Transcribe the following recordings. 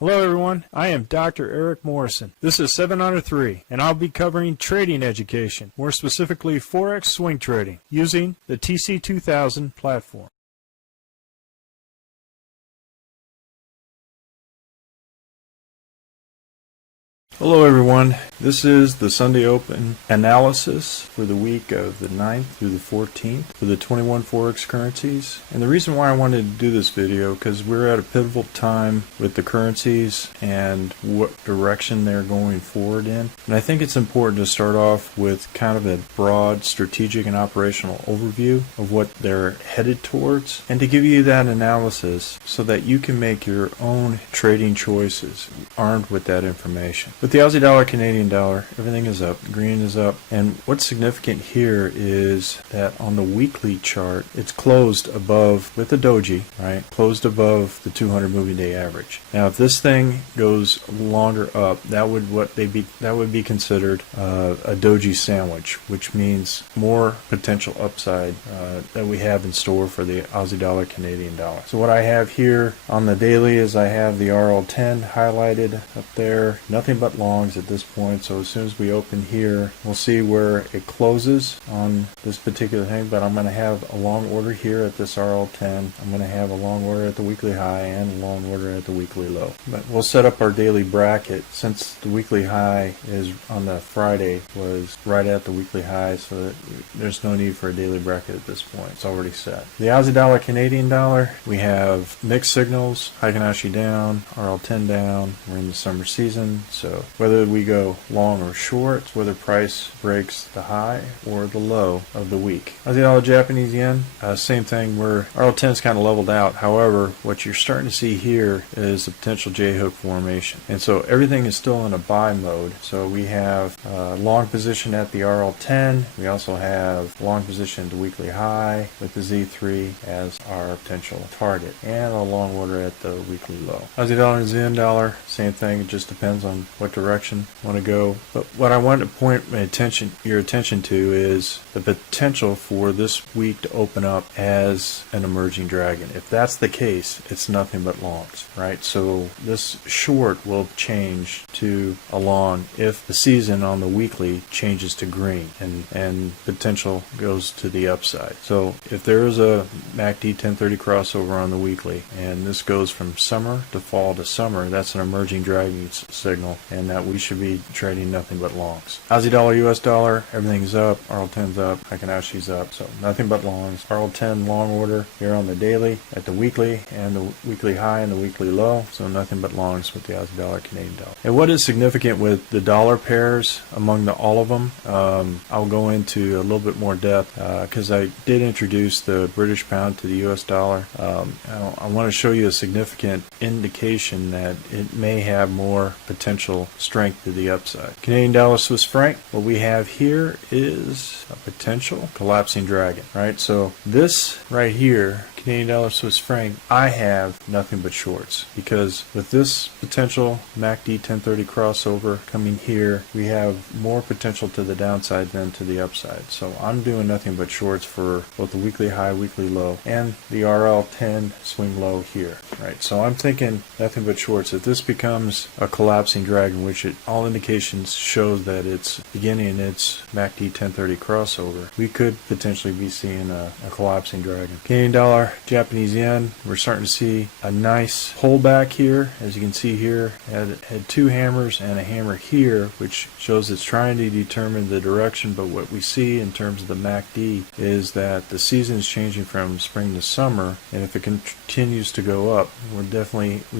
Hello everyone, I am Dr. Eric Morrison. This is 7 Under 3, and I'll be covering trading education, more specifically Forex swing trading, using the TC2000 platform. Hello everyone, this is the Sunday Open analysis for the week of the 9th through the 14th for the 21 Forex currencies. And the reason why I wanted to do this video, because we're at a pivotal time with the currencies and what direction they're going forward in. And I think it's important to start off with kind of a broad strategic and operational overview of what they're headed towards, and to give you that analysis so that you can make your own trading choices armed with that information. With the Aussie dollar, Canadian dollar, everything is up. Green is up. And what's significant here is that on the weekly chart, it's closed above, with the doji, right? Closed above the 200 moving day average. Now, if this thing goes longer up, that would be considered a doji sandwich, which means more potential upside that we have in store for the Aussie dollar, Canadian dollar. So what I have here on the daily is I have the RL10 highlighted up there. Nothing but longs at this point, so as soon as we open here, we'll see where it closes on this particular thing. But I'm going to have a long order here at this RL10. I'm going to have a long order at the weekly high and a long order at the weekly low. But we'll set up our daily bracket, since the weekly high is on the Friday was right at the weekly high, so that there's no need for a daily bracket at this point. It's already set. The Aussie dollar, Canadian dollar, we have mixed signals. Heikin-Ashi down, RL10 down. We're in the summer season, so whether we go long or short, whether price breaks the high or the low of the week. Aussie dollar, Japanese yen, same thing, where RL10 is kind of leveled out. However, what you're starting to see here is a potential J-hook formation. And so everything is still in a buy mode. So we have long position at the RL10. We also have long position at the weekly high with the Z3 as our potential target, and a long order at the weekly low. Aussie dollar and New dollar, same thing. It just depends on what direction you want to go. But what I want to point your attention to is the potential for this week to open up as an emerging dragon. If that's the case, it's nothing but longs, right? So this short will change to a long if the season on the weekly changes to green and potential goes to the upside. So if there is a MACD 1030 crossover on the weekly and this goes from summer to fall to summer, that's an emerging dragon signal, and that we should be trading nothing but longs. Aussie dollar, US dollar, everything's up. RL10's up. Heikin-Ashi's up. So nothing but longs. RL10 long order here on the daily, at the weekly, and the weekly high and the weekly low. So nothing but longs with the Aussie dollar, Canadian dollar. And what is significant with the dollar pairs among all of them, I'll go into a little bit more depth because I did introduce the British pound to the US dollar. I want to show you a significant indication that it may have more potential strength to the upside. Canadian dollar, Swiss franc, what we have here is a potential collapsing dragon, right? So this right here, Canadian dollar, Swiss franc, I have nothing but shorts, because with this potential MACD 1030 crossover coming here, we have more potential to the downside than to the upside. So I'm doing nothing but shorts for both the weekly high, weekly low, and the RL10 swing low here, right? So I'm thinking nothing but shorts. If this becomes a collapsing dragon, which all indications show that it's beginning its MACD 1030 crossover, we could potentially be seeing a collapsing dragon. Canadian dollar, Japanese yen, we're starting to see a nice pullback here. As you can see here, had two hammers and a hammer here, which shows it's trying to determine the direction. But what we see in terms of the MACD is that the season is changing from spring to summer, and if it continues to go up, we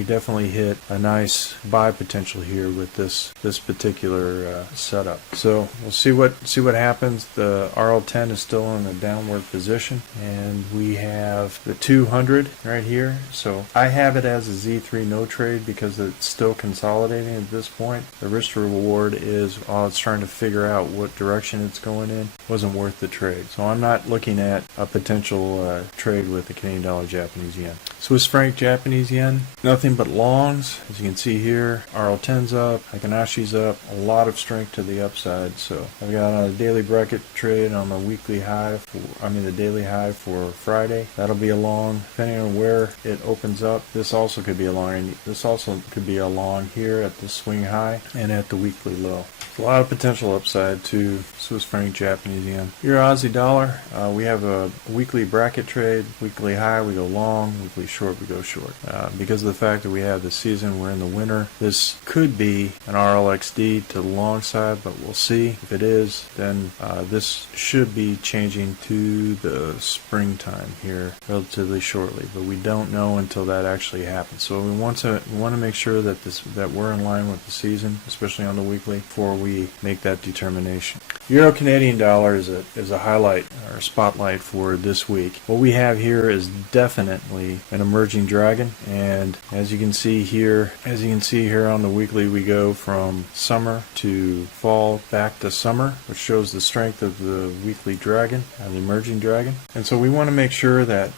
definitely hit a nice buy potential here with this particular setup. So we'll see what happens. The RL10 is still in a downward position, and we have the 200 right here. So I have it as a Z3 no trade because it's still consolidating at this point. The risk to reward is, while it's trying to figure out what direction it's going in, wasn't worth the trade. So I'm not looking at a potential trade with the Canadian dollar, Japanese yen. Swiss franc, Japanese yen, nothing but longs. As you can see here, RL10's up, Heikinashi's up, a lot of strength to the upside. So I've got a daily bracket trade on the weekly high, the daily high for Friday. That'll be a long, depending on where it opens up. This also could be a long, and this also could be a long here at the swing high and at the weekly low. A lot of potential upside to Swiss franc, Japanese yen. Euro Aussie dollar, we have a weekly bracket trade. Weekly high, we go long. Weekly short, we go short. Because of the fact that we have the season, we're in the winter. This could be an RLXD to the long side, but we'll see. If it is, then this should be changing to the springtime here relatively shortly. But we don't know until that actually happens. So we want to make sure that that we're in line with the season, especially on the weekly, before we make that determination. Euro Canadian dollar is a highlight or spotlight for this week. What we have here is definitely an emerging dragon, and as you can see here on the weekly, we go from summer to fall back to summer, which shows the strength of the weekly dragon, the emerging dragon. And so we want to make sure that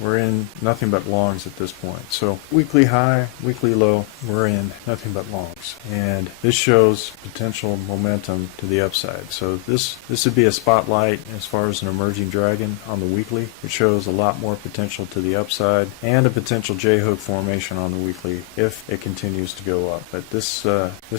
we're in nothing but longs at this point. So weekly high, weekly low, we're in nothing but longs, and this shows potential momentum to the upside. So this would be a spotlight as far as an emerging dragon on the weekly, which shows a lot more potential to the upside and a potential J-hook formation on the weekly if it continues to go up. But this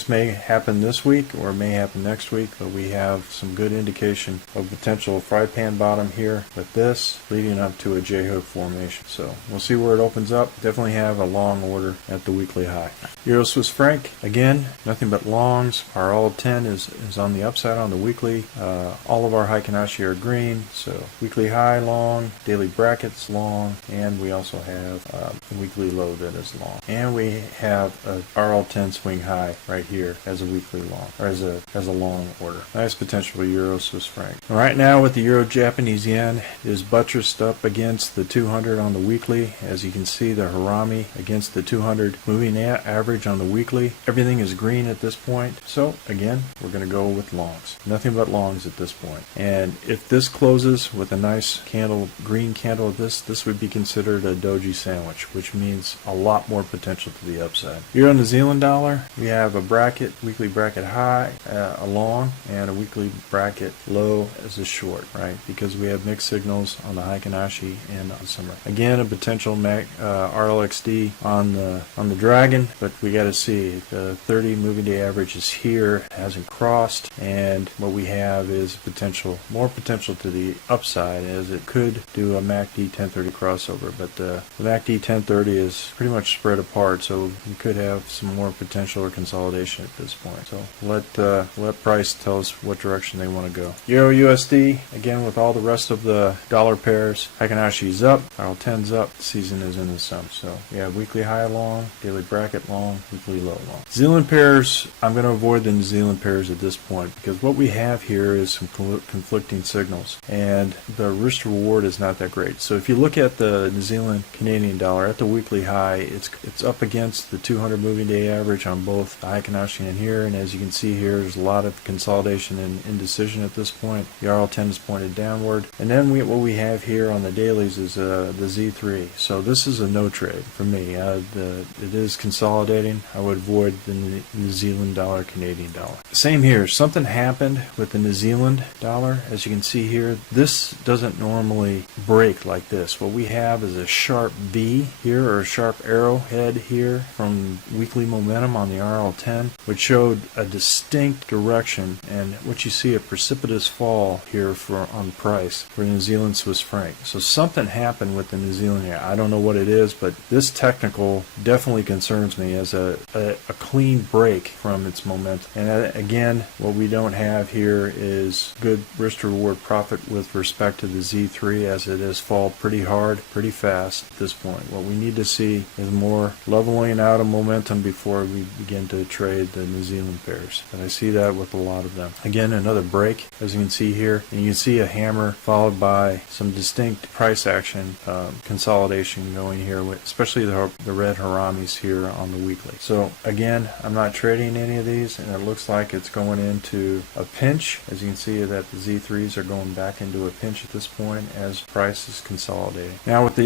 may happen this week or it may happen next week, but we have some good indication of potential fry pan bottom here with this leading up to a J-hook formation. So we'll see where it opens up. Definitely have a long order at the weekly high. Euro Swiss franc, again, nothing but longs. Our RL10 is on the upside on the weekly. All of our Heikinashi are green, so weekly high long, daily brackets long, and we also have a weekly low that is long. And we have a RL10 swing high right here as a weekly long, or as a long order. Nice potential for Euro Swiss franc. Right now with the Euro Japanese yen is buttressed up against the 200 on the weekly. As you can see, the Harami against the 200 moving average on the weekly. Everything is green at this point. So again, we're going to go with longs. Nothing but longs at this point. And if this closes with a nice candle, green candle, this would be considered a doji sandwich, which means a lot more potential to the upside. Euro New Zealand dollar, we have a bracket, weekly bracket high, a long, and a weekly bracket low as a short, right? Because we have mixed signals on the Heikinashi and on summer. Again, a potential RLXD on the dragon, but we got to see the 30 moving day average is here, hasn't crossed, and what we have is more potential to the upside, as it could do a MACD 1030 crossover, but the MACD 1030 is pretty much spread apart, so we could have some more potential or consolidation at this point. So let price tell us what direction they want to go. Euro USD, again with all the rest of the dollar pairs, Heikinashi's up, RL10's up, the season is in the sun. So we have weekly high long, daily bracket long, weekly low long. New Zealand pairs, I'm going to avoid the New Zealand pairs at this point, because what we have here is some conflicting signals, and the risk reward is not that great. So if you look at the New Zealand Canadian dollar at the weekly high, it's up against the 200 moving day average on both the Heikinashe and here, and as you can see here, there's a lot of consolidation and indecision at this point. The RL10 is pointed downward, and then what we have here on the dailies is the Z3. So this is a no trade for me. It is consolidating. I would avoid the New Zealand dollar, Canadian dollar. Same here. Something happened with the New Zealand dollar. As you can see here, this doesn't normally break like this. What we have is a sharp V here, or a sharp arrowhead here from weekly momentum on the RL10, which showed a distinct direction, and what you see, a precipitous fall here on price for New Zealand Swiss franc. So something happened with the New Zealand here. I don't know what it is, but this technical definitely concerns me as a clean break from its momentum. And again, what we don't have here is good risk to reward profit with respect to the Z3, as it has fallen pretty hard, pretty fast at this point. What we need to see is more leveling out of momentum before we begin to trade the New Zealand pairs. And I see that with a lot of them. Again, another break, as you can see here, and you can see a hammer followed by some distinct price action consolidation going here, especially the red Haramis here on the weekly. So again, I'm not trading any of these, and it looks like it's going into a pinch. As you can see that the Z3s are going back into a pinch at this point as price is consolidating. Now with the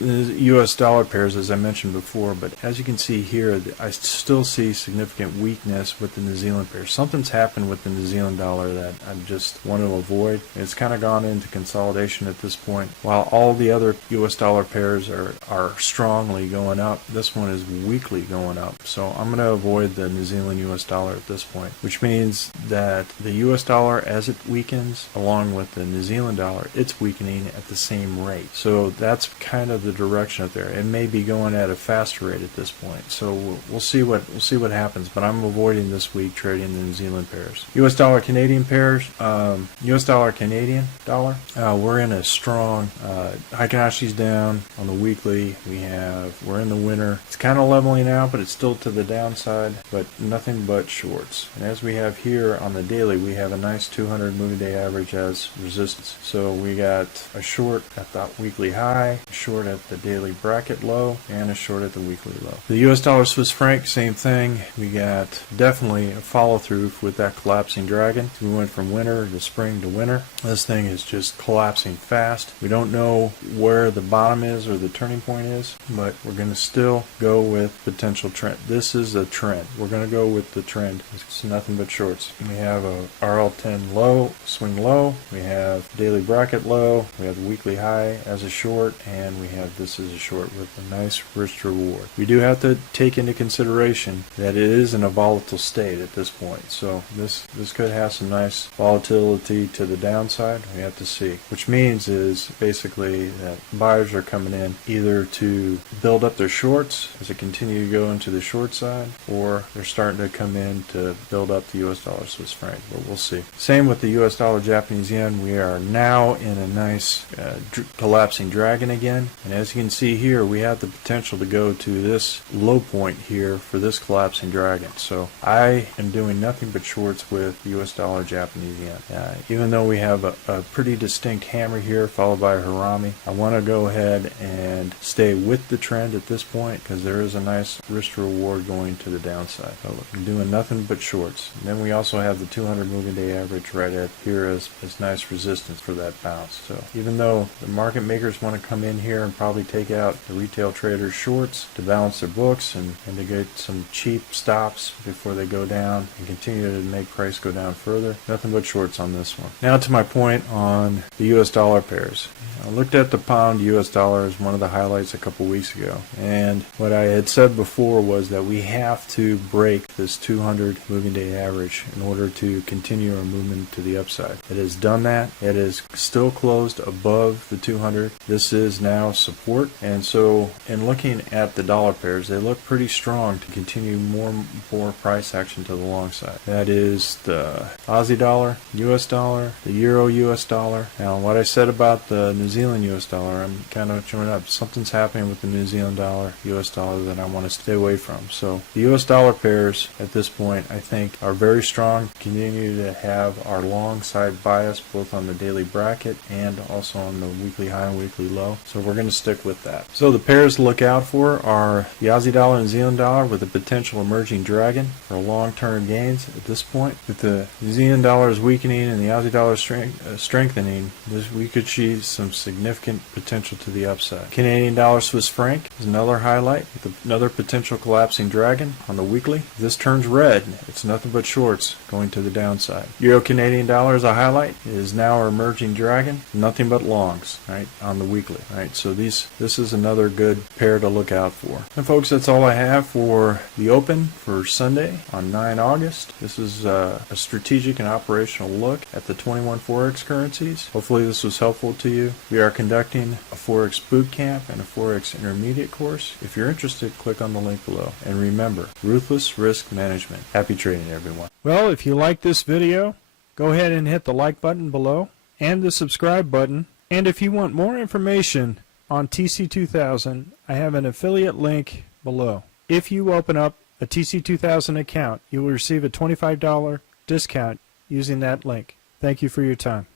US dollar pairs, as I mentioned before, but as you can see here, I still see significant weakness with the New Zealand pair. Something's happened with the New Zealand dollar that I just want to avoid. It's kind of gone into consolidation at this point. While all the other US dollar pairs are strongly going up, this one is weakly going up. So I'm going to avoid the New Zealand US dollar at this point, which means that the US dollar, as it weakens, along with the New Zealand dollar, it's weakening at the same rate. So that's kind of the direction up there. It may be going at a faster rate at this point. So we'll see what happens. But I'm avoiding this week trading the New Zealand pairs. US dollar Canadian pairs. US dollar Canadian dollar. We're in a strong. Heikinashi's down on the weekly. We're in the winter. It's kind of leveling out, but it's still to the downside. But nothing but shorts. And as we have here on the daily, we have a nice 200 moving day average as resistance. So we got a short at the weekly high, a short at the daily bracket low, and a short at the weekly low. The US dollar Swiss franc, same thing. We got definitely a follow through with that collapsing dragon. We went from winter to spring to winter. This thing is just collapsing fast. We don't know where the bottom is or the turning point is, but we're going to still go with potential trend. This is a trend. We're going to go with the trend. It's nothing but shorts. We have a RL10 low, swing low. We have daily bracket low. We have the weekly high as a short, and we have this as a short with a nice risk reward. We do have to take into consideration that it is in a volatile state at this point. So this could have some nice volatility to the downside. We have to see. Which means is basically that buyers are coming in either to build up their shorts as they continue to go into the short side, or they're starting to come in to build up the US dollar Swiss franc. But we'll see. Same with the US dollar Japanese yen. We are now in a nice collapsing dragon again, and as you can see here, we have the potential to go to this low point here for this collapsing dragon. So I am doing nothing but shorts with US dollar Japanese yen. Even though we have a pretty distinct hammer here followed by a harami, I want to go ahead and stay with the trend at this point because there is a nice risk reward going to the downside. So I'm doing nothing but shorts. And then we also have the 200 moving day average right at here as nice resistance for that bounce. So even though the market makers want to come in here and probably take out the retail traders shorts to balance their books and to get some cheap stops before they go down and continue to make price go down further, nothing but shorts on this one. Now to my point on the US dollar pairs. I looked at the pound US dollar as one of the highlights a couple weeks ago, and what I had said before was that we have to break this 200 moving day average in order to continue our movement to the upside. It has done that. It is still closed above the 200. This is now support, and so in looking at the dollar pairs, they look pretty strong to continue more price action to the long side. That is the Aussie dollar, US dollar, the Euro US dollar. Now what I said about the New Zealand US dollar, I'm kind of showing up. Something's happening with the New Zealand dollar, US dollar that I want to stay away from. So the US dollar pairs at this point I think are very strong, continue to have our long side bias both on the daily bracket and also on the weekly high and weekly low. So we're going to stick with that. So the pairs to look out for are the Aussie dollar and New Zealand dollar with a potential emerging dragon for long-term gains at this point. With the New Zealand dollar is weakening and the Aussie dollar strengthening, we could see some significant potential to the upside. Canadian dollar Swiss franc is another highlight with another potential collapsing dragon on the weekly. If this turns red, it's nothing but shorts going to the downside. Euro Canadian dollar is a highlight. It is now our emerging dragon, nothing but longs, right, on the weekly, right? So this is another good pair to look out for. And folks, that's all I have for the open for Sunday on 9 August. This is a strategic and operational look at the 21 Forex currencies. Hopefully this was helpful to you. We are conducting a Forex boot camp and a Forex intermediate course. If you're interested, click on the link below. And remember, ruthless risk management. Happy trading, everyone. Well, if you like this video, go ahead and hit the like button below and the subscribe button. And if you want more information on TC2000, I have an affiliate link below. If you open up a TC2000 account, you will receive a $25 discount using that link. Thank you for your time.